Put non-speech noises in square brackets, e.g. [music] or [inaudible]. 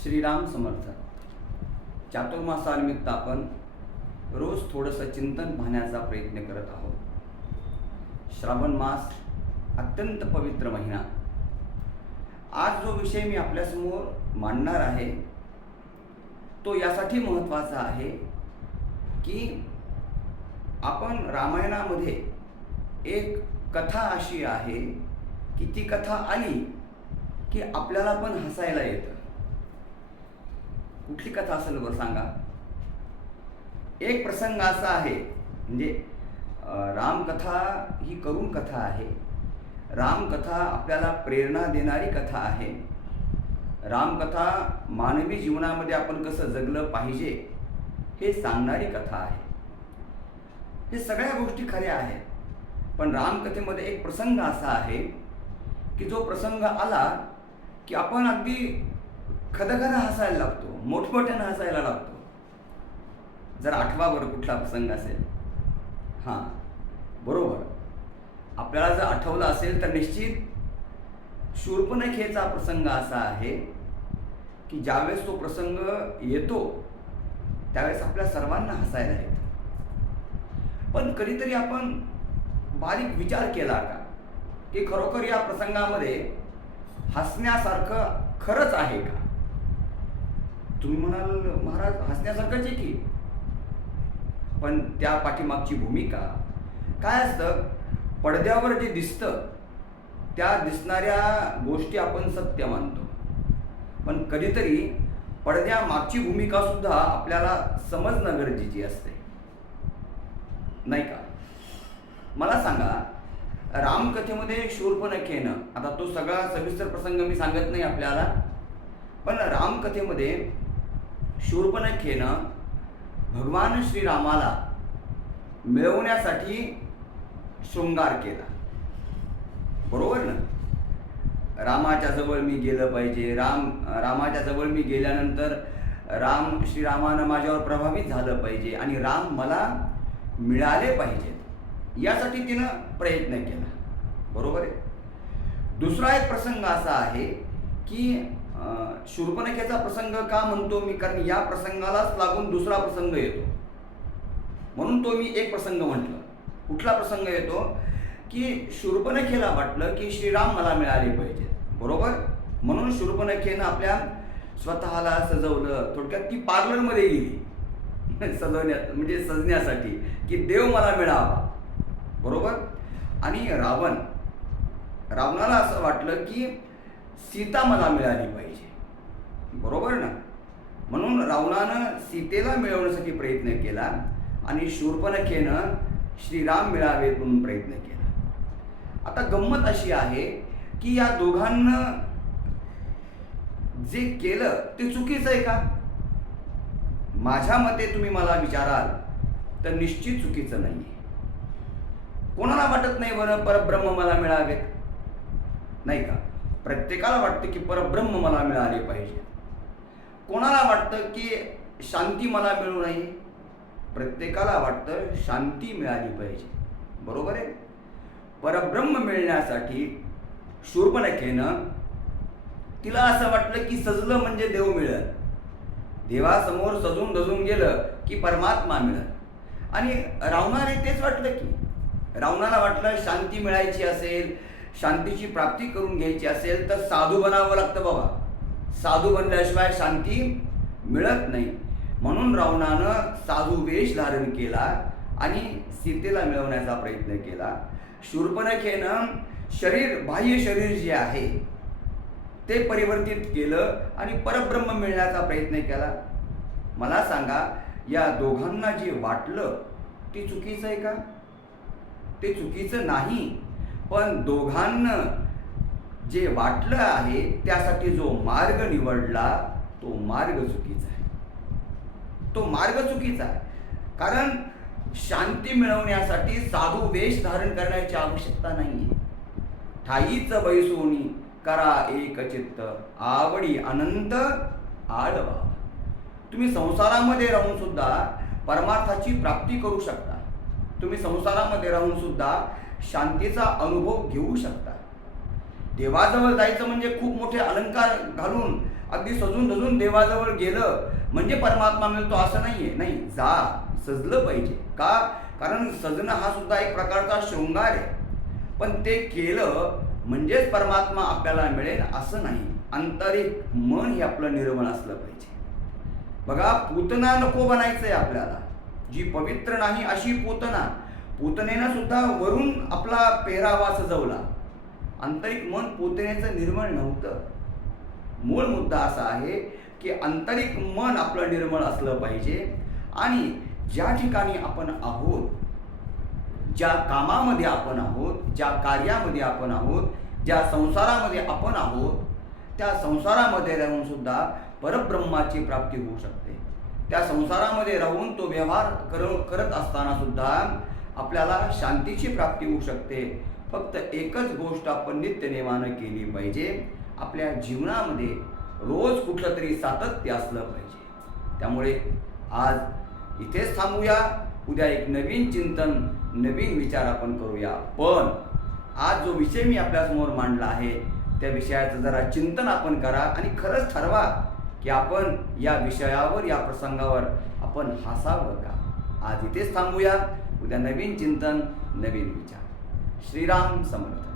श्रीराम समर्थ. चातुर्मासानिमित्त आपण रोज थोडंसं चिंतन पाहण्याचा प्रयत्न करत आहोत. श्रावण मास अत्यंत पवित्र महिना. आज जो विषय मी आपल्यासमोर मांडणार आहे तो यासाठी महत्त्वाचा आहे की आपण रामायणामध्ये एक कथा अशी आहे की ती कथा आली की आपल्याला पण हसायला येतं. कुठली कथा असेल बरं सांगा? एक प्रसंग असा आहे म्हणजे रामकथा ही करुण कथा आहे. रामकथा आपल्याला प्रेरणा देणारी कथा आहे. रामकथा मानवी जीवनामध्ये आपण कसं जगलं पाहिजे हे सांगणारी कथा आहे. हे सगळ्या गोष्टी खऱ्या आहेत पण रामकथेमध्ये एक प्रसंग असा आहे की जो प्रसंग आला की आपण अगदी खदखद हसायला लागतो मोठमोठ्यानं हसायला लागतो. जर आठवा बरं कुठला प्रसंग असेल हां बरोबर. आपल्याला जर आठवलं असेल तर निश्चित शूर्पणखेचा प्रसंग असा आहे की ज्यावेळेस तो प्रसंग येतो त्यावेळेस आपल्या सर्वांना हसायला येतं. पण कधीतरी आपण बारीक विचार केला का की खरोखर या प्रसंगामध्ये हसण्यासारखं खरंच आहे का? तुम्ही म्हणाल महाराज हसण्यासारखंच आहे की. पण त्या पाठीमागची भूमिका काय असतं? पडद्यावर जे दिसतं त्या दिसणाऱ्या गोष्टी आपण सत्य मानतो. पण कधीतरी पडद्यामागची भूमिका सुद्धा आपल्याला समजणं गरजेची असते. नाही का? मला सांगा रामकथेमध्ये शूर्पणखेनं आता तो सगळा सविस्तर प्रसंग मी सांगत नाही आपल्याला पण रामकथेमध्ये शूर्पणखेनं भगवान श्रीरामाला मिळवण्यासाठी शृंगार केला. बरोबर ना? रामाच्या जवळ मी गेलं पाहिजे. राम रामाच्या जवळ मी गेल्यानंतर राम श्रीरामानं माझ्यावर प्रभावित झालं पाहिजे आणि राम मला मिळाले पाहिजेत यासाठी तिनं प्रयत्न केला. बरोबर आहे? दुसरा एक प्रसंग असा आहे की शूर्पणखेचा प्रसंग का म्हणतो मी? कारण या प्रसंगालाच लागून दुसरा प्रसंग येतो. म्हणून तो मी एक प्रसंग म्हटलं. कुठला प्रसंग येतो? की शूर्पणखेला वाटलं की श्रीराम मला मिळाले पाहिजेत बरोबर? म्हणून शूर्पणखेनं आपल्या स्वतःला सजवलं. थोडक्यात ती पार्लरमध्ये गेली. [laughs] सजवण्यात म्हणजे सजण्यासाठी. की देव मला मिळावा. बरोबर? आणि रावण. रावणाला असं वाटलं की सीता मला मिळाली पाहिजे. बरोबर ना? म्हणून रावणानं सीतेला मिळवण्यासाठी प्रयत्न केला आणि शूर्पणखेनं श्रीराम मिळावेत म्हणून प्रयत्न केला. आता गंमत अशी आहे की या दोघांना जे केलं ते चुकीचं आहे का? माझ्या मते तुम्ही मला विचाराल तर निश्चित चुकीचं नाही आहे कोणाला वाटत नाही बरं? परब्रह्म मला मिळावेत. नाही का? प्रत्येकाला वाटतं की परब्रह्म मला मिळाले पाहिजे. कोणाला वाटतं की शांती मला मिळू नये? प्रत्येकाला वाटतं शांती मिळाली पाहिजे. बरोबर आहे? परब्रह्म मिळण्यासाठी शूर्पणखेनं तिला असं वाटलं की सजलं म्हणजे देव मिळेल. देवासमोर सजून धजून गेलं की परमात्मा मिळेल. आणि रावणाने तेच वाटलं की रावणाला वाटलं शांती मिळायची असेल शांतीची प्राप्ती करून घ्यायची असेल तर साधू बनावं लागतं बाबा. साधू बनल्याशिवाय शांती मिळत नाही. म्हणून रावणानं साधू वेश धारण केला आणि सीतेला मिळवण्याचा प्रयत्न केला. शूर्पणखेनं शरीर बाह्य शरीर जे आहे ते परिवर्तित केलं आणि परब्रह्म मिळण्याचा प्रयत्न केला. मला सांगा या दोघांना जे वाटलं ते चुकीचं आहे का? ते चुकीचं नाही. पण दोघांना जे वाटलं आहे त्यासाठी जो मार्ग निवडला तो मार्ग चुकीचा आहे. तो मार्ग चुकीचा आहे. कारण शांती मिळवण्यासाठी साधू वेश धारण करण्याची आवश्यकता नाही आहे ठाईच बैसोनी करा एक चित्त आवडी अनंत आडवा तुम्ही संसारामध्ये राहून सुद्धा परमार्थाची प्राप्ती करू शकता. तुम्ही संसारामध्ये राहून सुद्धा शांतीचा अनुभव घेऊ शकता देवाजवळ जायचं म्हणजे खूप मोठे अलंकार घालून अगदी सजून धजून देवाजवळ गेलं म्हणजे परमात्मा मिळतो असं नाहीये. नाही जा सजलं पाहिजे. का? कारण सजणं हा सुद्धा एक प्रकारचा शृंगार आहे. पण ते केलं म्हणजेच परमात्मा आपल्याला मिळेल असं नाही. आंतरिक मन हे आपलं निर्मळ असलं पाहिजे. बघा पूतना नको बनायचंय आपल्याला. जी पवित्र नाही अशी पूतना. पोतनेनं सुद्धा वरून आपला पेहरावा सजवला. आंतरिक मन पोतनेचं निर्मळ नव्हतं. मूळ मुद्दा असा आहे की आंतरिक मन आपलं निर्मळ असलं पाहिजे आणि ज्या ठिकाणी आपण आहोत ज्या कामामध्ये आपण आहोत ज्या कार्यामध्ये आपण आहोत ज्या संसारामध्ये आपण आहोत त्या संसारामध्ये राहून सुद्धा परब्रह्माची प्राप्ती होऊ शकते. त्या संसारामध्ये राहून तो व्यवहार कर करत असताना सुद्धा आपल्याला शांतीची प्राप्ती होऊ शकते. फक्त एकच गोष्ट आपण नित्यनेमानं केली पाहिजे. आपल्या जीवनामध्ये रोज कुठलं तरी सातत्य असलं पाहिजे. त्यामुळे आज इथेच थांबूया. उद्या एक नवीन चिंतन नवीन विचार आपण करूया. पण आज जो विषय मी आपल्यासमोर मांडला आहे त्या विषयाचं जरा चिंतन आपण करा आणि खरंच ठरवा की आपण या विषयावर या प्रसंगावर आपण हसावं का? आज इथेच थांबूया. उद्या नवीन चिंतन नवीन विचार. श्रीराम समर्थ.